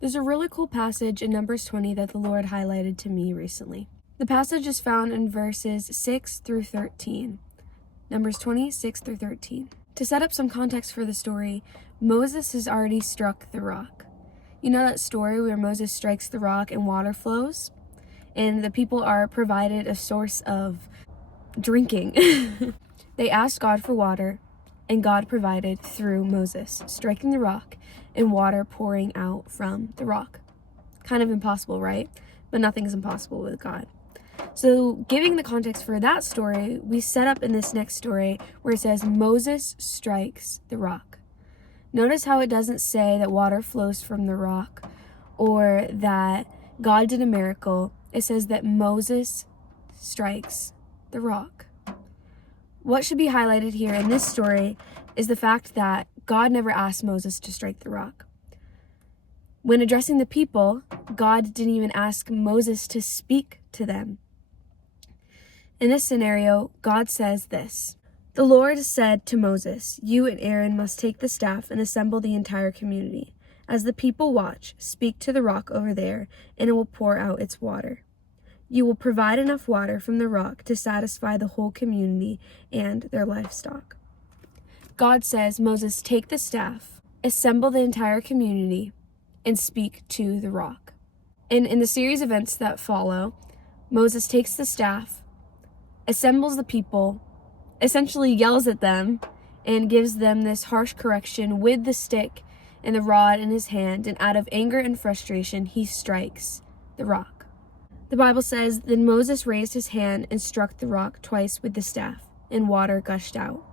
There's a really cool passage in Numbers 20 that the Lord highlighted to me recently. The passage is found in verses 6 through 13. Numbers 20, 6 through 13. To set up some context for the story, Moses has already struck the rock. You know that story where Moses strikes the rock and water flows? And the people are provided a source of drinking. They asked God for water, and God provided through Moses, striking the rock and water pouring out from the rock. Kind of impossible, right? But nothing is impossible with God. So giving the context for that story, we set up in this next story where it says Moses strikes the rock. Notice how it doesn't say that water flows from the rock or that God did a miracle. It says that Moses strikes the rock. What should be highlighted here in this story is the fact that God never asked Moses to strike the rock. When addressing the people, God didn't even ask Moses to speak to them. In this scenario, God says this: "The Lord said to Moses, 'You and Aaron must take the staff and assemble the entire community. As the people watch, speak to the rock over there, and it will pour out its water. You will provide enough water from the rock to satisfy the whole community and their livestock.'" God says, Moses, take the staff, assemble the entire community, and speak to the rock. And in the series of events that follow, Moses takes the staff, assembles the people, essentially yells at them, and gives them this harsh correction with the stick and the rod in his hand, and out of anger and frustration, he strikes the rock. The Bible says, "Then Moses raised his hand and struck the rock twice with the staff, and water gushed out.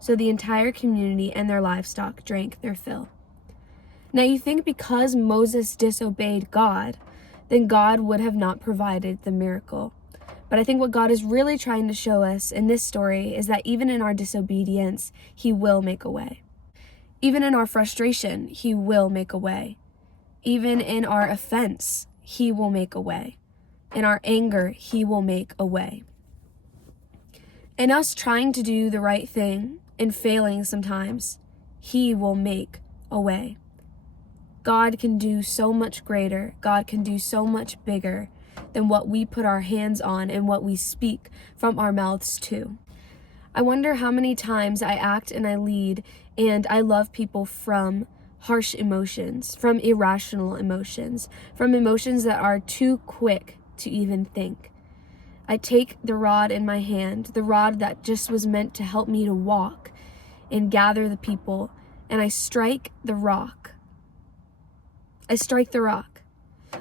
So the entire community and their livestock drank their fill." Now you think because Moses disobeyed God, then God would have not provided the miracle. But I think what God is really trying to show us in this story is that even in our disobedience, He will make a way. Even in our frustration, He will make a way. Even in our offense, He will make a way. In our anger, He will make a way. In us trying to do the right thing and failing sometimes, He will make a way. God can do so much greater. God can do so much bigger than what we put our hands on and what we speak from our mouths to. I wonder how many times I act and I lead and I love people from harsh emotions, from irrational emotions, from emotions that are too quick to even think. I take the rod in my hand, the rod that just was meant to help me to walk and gather the people, and I strike the rock. I strike the rock.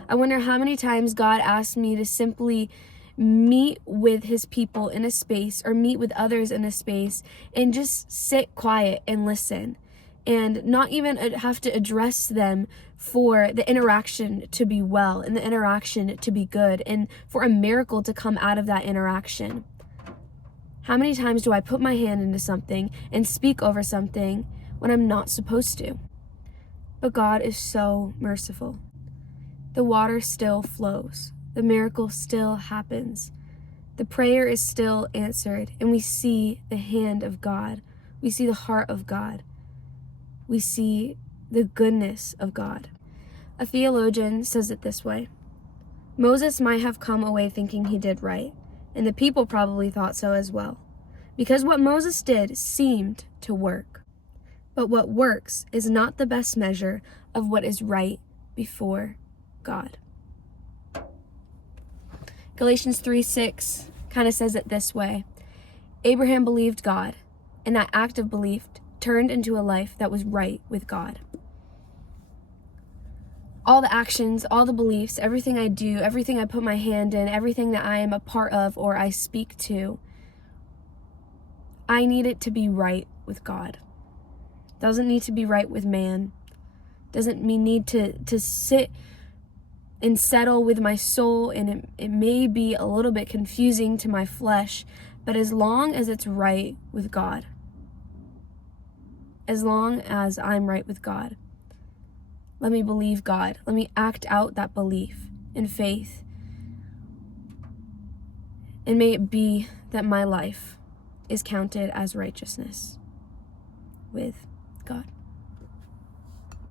I wonder how many times God asked me to simply meet with His people in a space or meet with others in a space and just sit quiet and listen and not even have to address them for the interaction to be well and the interaction to be good and for a miracle to come out of that interaction. How many times do I put my hand into something and speak over something when I'm not supposed to? But God is so merciful. The water still flows. The miracle still happens. The prayer is still answered, and we see the hand of God. We see the heart of God. We see the goodness of God. A theologian says it this way: Moses might have come away thinking he did right, and the people probably thought so as well, because what Moses did seemed to work. But what works is not the best measure of what is right before God. Galatians 3:6 kind of says it this way: Abraham believed God, and that act of belief turned into a life that was right with God. All the actions, all the beliefs, everything I do, everything I put my hand in, everything that I am a part of or I speak to, I need it to be right with God. Doesn't need to be right with man. Doesn't need to sit and settle with my soul, and it may be a little bit confusing to my flesh, but as long as it's right with God, as long as I'm right with God, let me believe God. Let me act out that belief in faith. And may it be that my life is counted as righteousness with God.